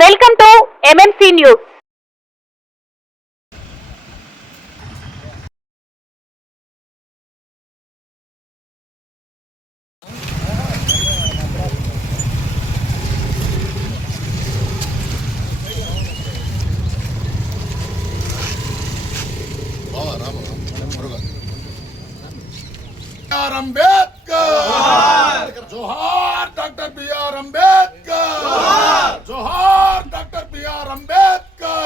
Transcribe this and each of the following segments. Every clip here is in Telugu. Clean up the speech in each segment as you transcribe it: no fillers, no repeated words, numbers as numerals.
Welcome to MMC news. Ambedkar जोहार डॉक्टर बी.आर. अंबेडकर जोहार डॉक्टर बी.आर. अंबेडकर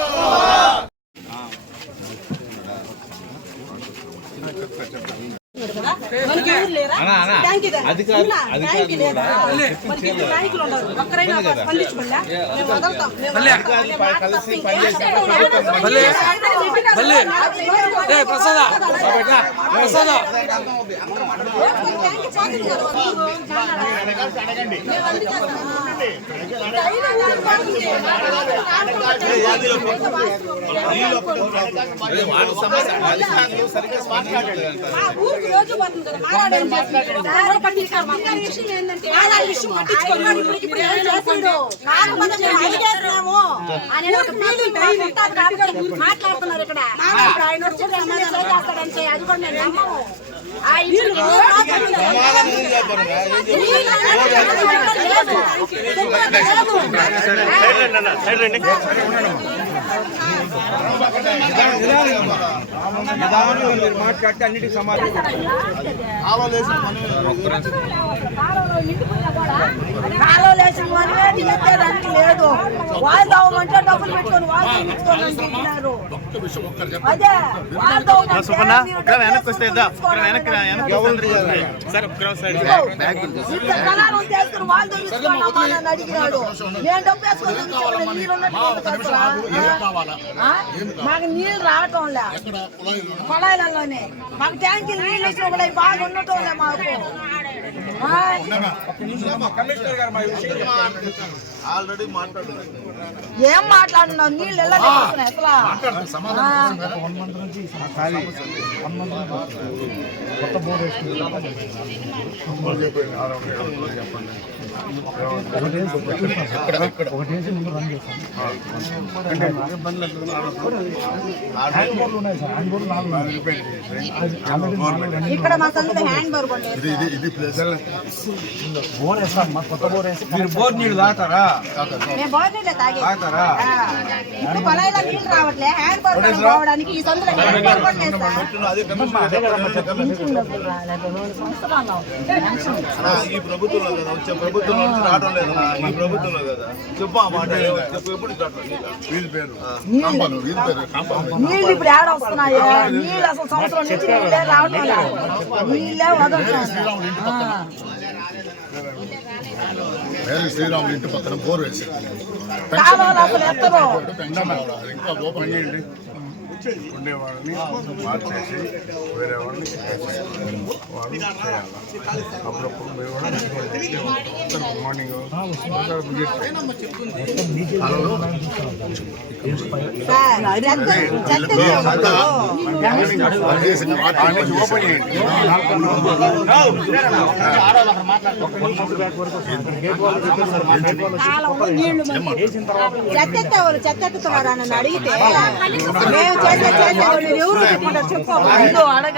మాట్లాడుతున్నారు ఇక్కడ అది కూడా నేను నమ్మము. మాట్లాడితే అన్నిటికీ సమాధానం కాలో లేచిన వాళ్ళే ఎత్తేదానికి లేదు. వాళ్ళు తవ్వమంటే డబ్బులు పెట్టుకొని వాళ్ళు తీసుకోవాలనుకుంటున్నారు. అదే అడిగినాడు. నేను డబ్బు వేసుకొని మాకు నీళ్ళు రావటం లే, కొళాయిలలోనే మాకు ట్యాంకీలు నీళ్ళు ఇచ్చిన కూడా బాగా ఉండటం లే. మాకు ఏం మాట్లాడున్నావు? నీళ్ళు ఎలా కొత్త బోర్డు వేసుకుంది. ఒకటేసి ముందు రన్ చేస్తాం. ఉన్నాయి సార్, హ్యాండ్ బోర్డు 4 ఇక్కడ మా సంగతి హ్యాండ్ బోర్ బోర్ వేస్తాం. మా కొత్త బోర్ వేసి మీరు బోర్ నీళ్ళు తాగుతారా? మేము బోర్ నీళ్ళే తాగుతారా? ఇప్పుడు పొలాయిలో నీళ్ళు రావట్లే. హ్యాండ్ బోర్ రావడానికి ఈ సందులో హ్యాండ్ బోర్ కూడా వేస్తాం. ఈ ప్రభుత్వంలో కదా వచ్చే ప్రభుత్వంలో రావడం లేదు. ఈ ప్రభుత్వంలో కదా చెప్పు ఆ మాట చెప్పు. ఎప్పుడు నీళ్ళు ఇప్పుడు ఏడ వస్తున్నాయి? నీళ్ళు అసలు సంవత్సరం నుంచి నీళ్ళే రావడం లేదు. నీళ్ళే వదలట్లేదు. శ్రీరాములు ఇంటి పక్కన బోర్ వేసి కావాలి అసలు ఎత్తరు. ఇంకా ఓపెన్ చేయండి. ఉండేవాళ్ళని మార్చేసి వేరే వాళ్ళని వాళ్ళు చేయాలి. అప్పుడప్పుడు మేము కూడా మార్నింగ్ ఓపెన్ చేయండి. చెత్తెత్తేవాళ్ళు చెత్తెత్తుతున్నారు అని అడిగితే మేము చేసేవాళ్ళు ఎవరు పెట్టుకుంటారు చెప్పు. అడగ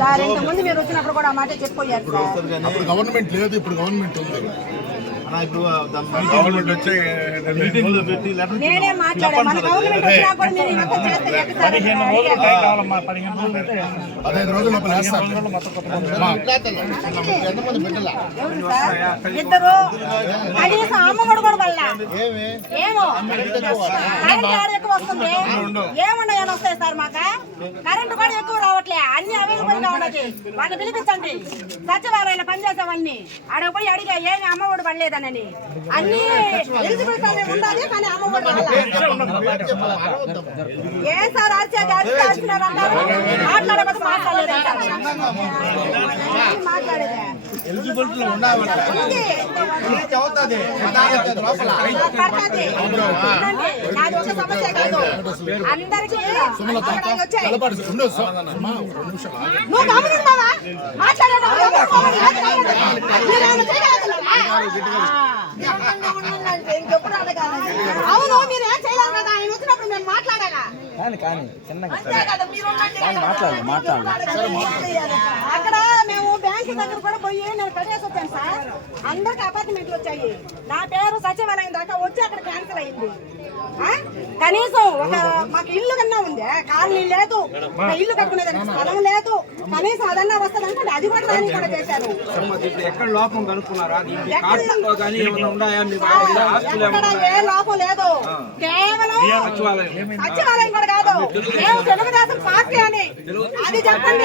సార్ ఇంతకుముందు మీరు వచ్చినప్పుడు కూడా ఆ మాట చెప్పిపోయారు సార్. అప్పుడు గవర్నమెంట్ లేదు, ఇప్పుడు గవర్నమెంట్ ఉంది. నేనే మాట్లాడాను. మన గవర్నమెంట్ వచ్చినా కూడా మీరు ఇదంతా చేస్తే 15 రోజుల లోపల వేస్తారు. ఇద్దరు కనీసం అమ్మఒడి కూడా వల్ల ఏమో కరెంట్ ఎక్కువ వస్తుంది. ఏమున్నాయని వస్తాయి సార్ మాకు? కరెంట్ కూడా ఎక్కువ రావట్లే. అన్ని అవైలబుల్ గా ఉన్నది. వాళ్ళని పిలిపించండి. సచివాలయంలో పనిచేసే వాళ్ళని ఆడ పోయి అడిగా ఏమి అమ్మఒడి పడలేదనని. అన్ని ఎలిజిబుల్ ఉండాలి కానీ అమ్మఒడి ఏ సార్ ఆర్చినారంటారు. మాట్లాడకపోతే మాట్లాడేది ఎలిజిబిలిటీ ఉండాలి. అందరికీ సుమలత అక్కడ వచ్చాయి. కలపాడు ఉండదు సుమా ఒక 2 నిమిషాలు ఆగండి. నువ్వు గమనిస్తావా? మాట్లాడేటప్పుడు ఎవరు మమ్మల్ని ఏది కాదు. మీరేమైనా చేయగలుగుతున్నారా? ఇంకెప్పుడు అడగాలి. అవును, మీరు ఏం చేయలేరు కదా. ఆయన వచ్చినప్పుడు మేము మాట్లాడాలా? అంతే కదా, మీరు ఉన్నట్టు అక్కడ మేము బ్యాంకు దగ్గర కూడా పోయి నేను కట్టేసి వచ్చాను సార్. అందరికి అపార్ట్మెంట్లు వచ్చాయి. నా పేరు సచివాలయం దాకా వచ్చి అక్కడ క్యాన్సిల్ అయింది. ఆ? కనీసం ఒక మాకు ఇల్లు కన్నా ఉంది, కాలనీ లేదు, ఒక ఇల్లు కట్టుకునేదానికి స్థలం లేదు. కనీసం అదన్నా వస్తుంది అనుకోండి, అది కూడా రాని కూడా చేశారు. ఎక్కడ లోపం కనుక్కున్నారా? కార్డులో కానీ ఏమైనా ఉన్నాయా? మీ ఎక్కడ ఏ లోపం లేదు. కేవలం సచివాలయం కూడా కాదు, మేము తెలుగుదేశం పార్టీ అని అది చెప్పండి.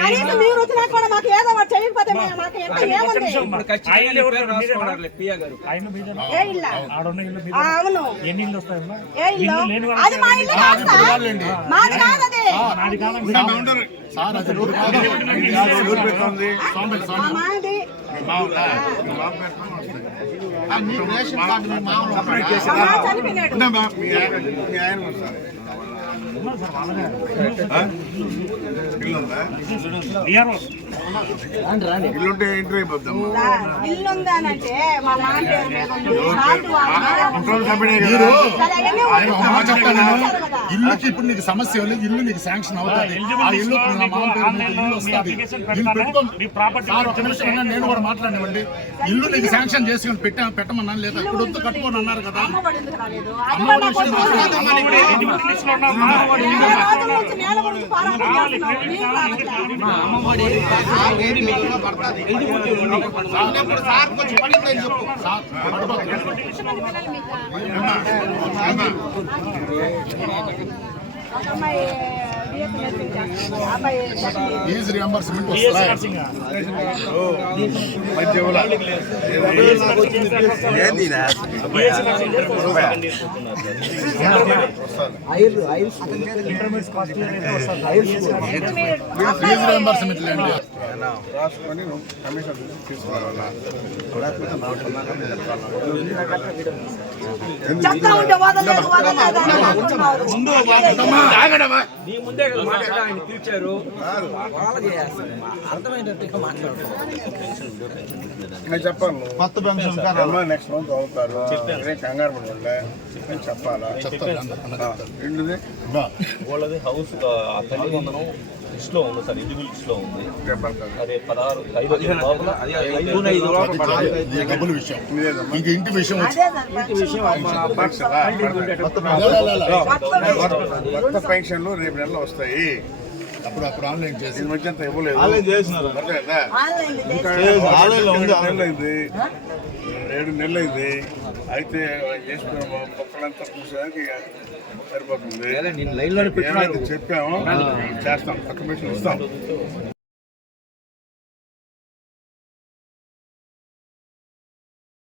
కనీసం మీరు వచ్చినా కూడా మాకు ఏదో ఒకటి చేయకపోతే మాకు ఎంత ఏముంది? ఏ ఇల్లా? అవును, ఏ ఇల్లు? అది మా ఇల్లు కాదు సార్, మాది కాదు అది. సార్ అది రోడ్డు కాదు. ఊరు పెట్టుకుంది. మా మాది. మా చనిపోయినాడు. ఉండమ్మా, మీ ఆయన వస్తారు. ఇల్లుంటే ఎంట్రీ అయిపోద్దాము. ఇల్లు ఉందానంటే మా నాన్న పేరు మీద ఉంది. నాటు కంట్రోల్ కంపెనీ కదా. మీరు సరే, అవన్నీ ఆయన ఒక మాట చెప్తాను నేను. చేశారు కదా. ఇల్లుకి ఇప్పుడు నీకు సమస్య లేదు, ఇల్లు నీకు శాంక్షన్ అవుతుంది. ఆ ఇల్లు నా మామ పేరు మీద ఇల్లు వస్తుంది. ఇల్లు పెట్టుకోండి సార్, ఒక నిమిషం ఉండండి, నేను కూడా మాట్లాడివ్వండి. ఇల్లు నీకు శాంక్షన్ చేసుకుని పెట్టమన్నాను లేదా? ఇప్పుడు వద్దు కట్టుకోని అన్నారు కదా. అమ్మఒడి ఎందుకు రాలేదు? అది కూడా మాకు వస్తుంది. ఏ రోజు నుంచి నేల గురించి పోరాటం చేస్తున్నాం. నీళ్ళు రావట్లే. ఒక అమ్మాయి BSc నర్సింగ్ చేస్తుంది. ఆ అమ్మాయి సెకండ్ ఇయర్. ఈజ్ రియంబర్స్మెంట్ వస్తుంది. ఈజ్ రియంబర్స్మెంట్ లేండి. రాసుకొని కమిషన్ తీసుకోవాలా? చెప్తా ఉంటే వదలలేదు, వదలలేదు అని అంటున్నారు. నీ ముందే కదా మాట్లాడి ఆయన పిలిచారు. అర్థమైనట్టుగా మాట్లాడు. నేను చెప్పాను, కొత్త పెన్షన్ నెక్స్ట్ మంత్ అవుతారు. చెప్పాను, కంగారు పడలే నేను చెప్పాలా? ఏంటిది? వాళ్ళది హౌస్ ఆ తల్లి వందనం లిస్ట్ లో ఉంది సార్, ఎలిజిబుల్ లిస్ట్ లో ఉంది. అదే 16 లోపల ఇది డబ్బుల విషయం, ఇంక ఇంటి విషయం వచ్చి అదే సార్ కొత్త పెన్షన్లు రేపు నెలలో వస్తాయి. అప్పుడు ఆన్లైన్ చేసి దీని మధ్య అంత ఇవ్వలేదు. ఆన్లైన్ అయింది 7 నెలలు అయింది. అయితే చేసుకున్న మొక్కలంతా చూసేదానికి సరిపోతుంది. నేను లైన్ లో ఏమైతే చెప్పాము చేస్తాం, కొత్త పెన్షన్ ఇస్తాం.